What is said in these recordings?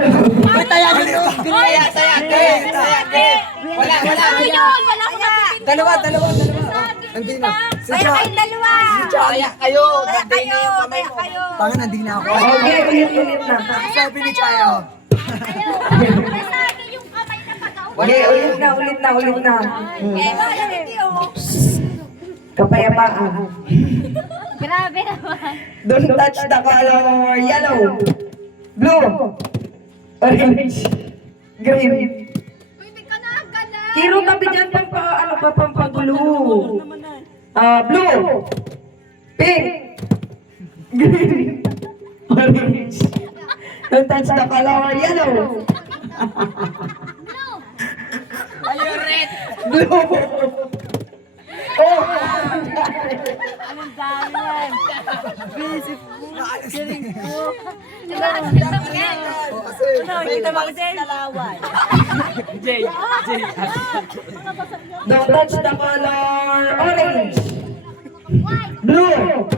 Taya dito. Taya. Wala. Dalawa. Hindi na. Kaya kayong dalawa. Kaya kayo. Nandiyan na yung kamay mo. Baka nandiyan na ako. Okay, ulit na. Sabi ni Chaya. Nasaan yung kamay na pag-awa? Okay, ulit na. Eh, wala hindi oh. Kapayapaan. Grabe naman. Don't touch the color yellow, blue, orange, green. Pwede ka na. Kiro tabi dyan pampagulo. Blue, pink, green, orange. Don't touch the color yellow. Blue. Oh, Anong dami yan? Busy po. Galing po. Ano, hindi na mag-send? Dalawan. Jay. don't touch the color orange, blue,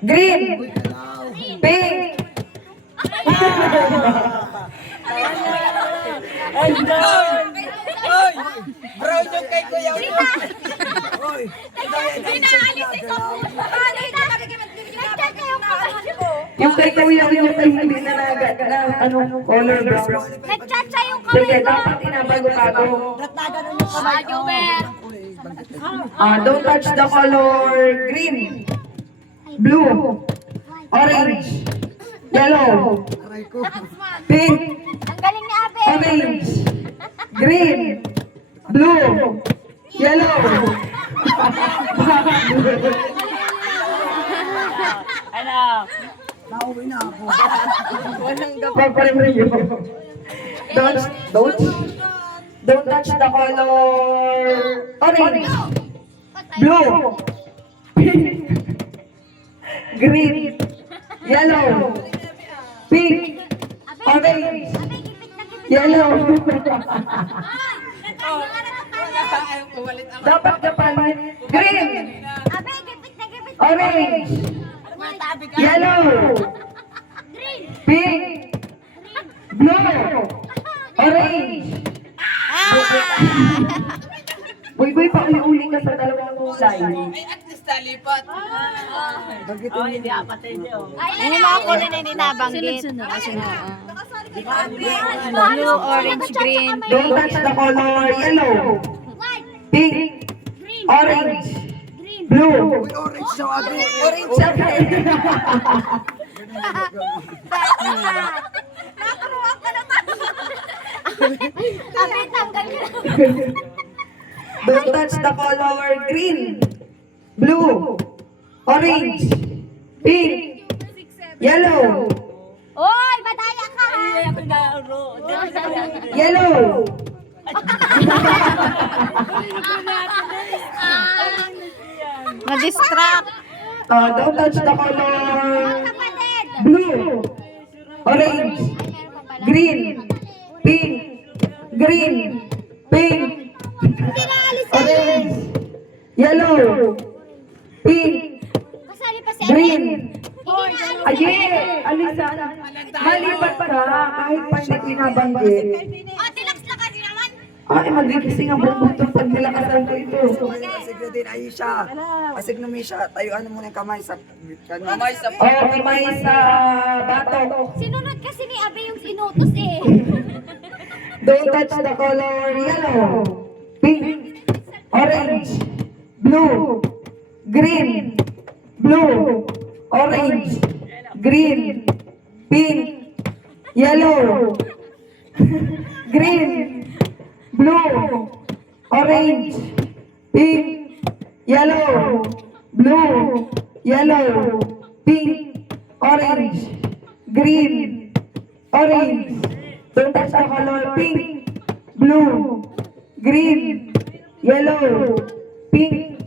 green, pink. Andun. Oy! Brown yung kay Kuya Ulo. Oy! Pinaalis ito. Paano ito? Nagtag kayo ko. Yung kay Kuya yung kay hindi na color brown. Nagchatcha yung Sige, kamay ko. dapat inabago ako. Don't touch the color green, blue, orange, yellow, pink, Ang galing ni Abe. orange, green, blue, yellow. Ano? Nauwi na ako. Pagpalimri yun. Don't touch the color orange, blue, pink, green, yellow, pink, orange, yellow. Dapat kapalit. Green, Abe, gipit na gipit. orange, yellow, pink, blue, orange. Boy, pauli-uli ka sa dalawang kulay. At least nalipat. Oh, hindi apat yun. Ay, mga kulay na ninabanggit. Blue, orange, green. Don't touch the color yellow, pink, orange, blue. Uy, orange daw ate. Orange siya. Nakaruha ka naman. Abe, tanggal ka. Don't touch the color green, blue, orange, pink, yellow, Oy, badaya ka ha. Ako na, Ro. yellow. Ma-distract. Don't touch the color Kapatid. blue, orange, green, pink, orange, yellow, pink, Kasali pa si green. Pinaalis. Aye, alisan. Malipat pa kahit pa hindi pinabanggit. Oh, tilax lang kasi naman. Ay, magigising ang bubutong pag nilakasan ko ito. Asig na din, Aisha. Asig na Misha. Tayo ano muna yung kamay sa... Kamay sa... Kamay sa batok. Sinunod kasi ni Abe yung sinutos eh. Don't touch the color yellow, pink, orange, blue, green, blue, orange, green, pink, yellow, green, blue, orange, pink, yellow, blue, yellow, pink, orange, green, orange. Don't touch the color pink, blue, green, yellow, pink,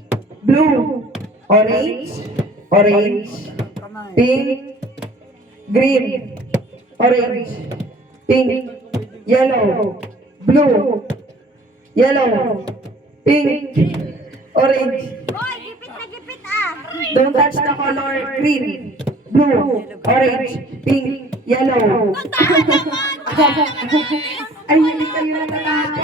blue, orange, pink, green, orange, pink, yellow, blue, pink, orange. Hoy, gipit na gipit ah. Don't touch the color green, blue, orange, pink, Yellow. Ay, hindi kayo natatapos.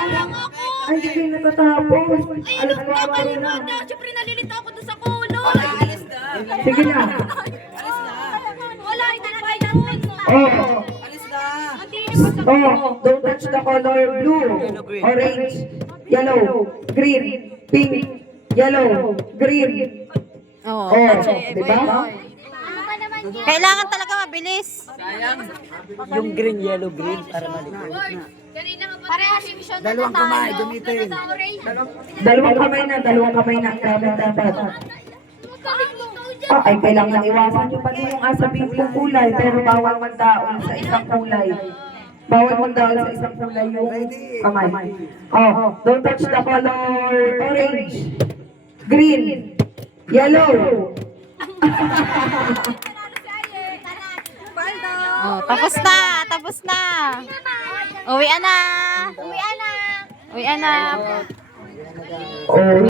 Ay, hindi kayo natatapos. Alas 4 na. Siyempre nalilito ako doon sa kulot. Sige na. Wala, hindi na kaya yun. Oh, oh, don't touch the color blue, orange, yellow, green, pink, yellow, green. Oo. Oh, di ba? Ano ba naman yan? Kailangan talaga mabilis. Yung green, yellow, green, para malikot. Parehas yung mission na Dalawang kamay, natalo. gamitin. Sa orange. Dalawang kamay na ang gamit dapat. Ah, ay, kailangan iwasan nyo pati yung asabing kong kulay, pero bawal magdaon sa isang kulay. Bawal magdaon sa isang kulay yung kamay. Oh, don't touch the color orange, green, yellow. Oh, tapos na, tapos na. Uwi na. Uwi na. Uwi na. Oh,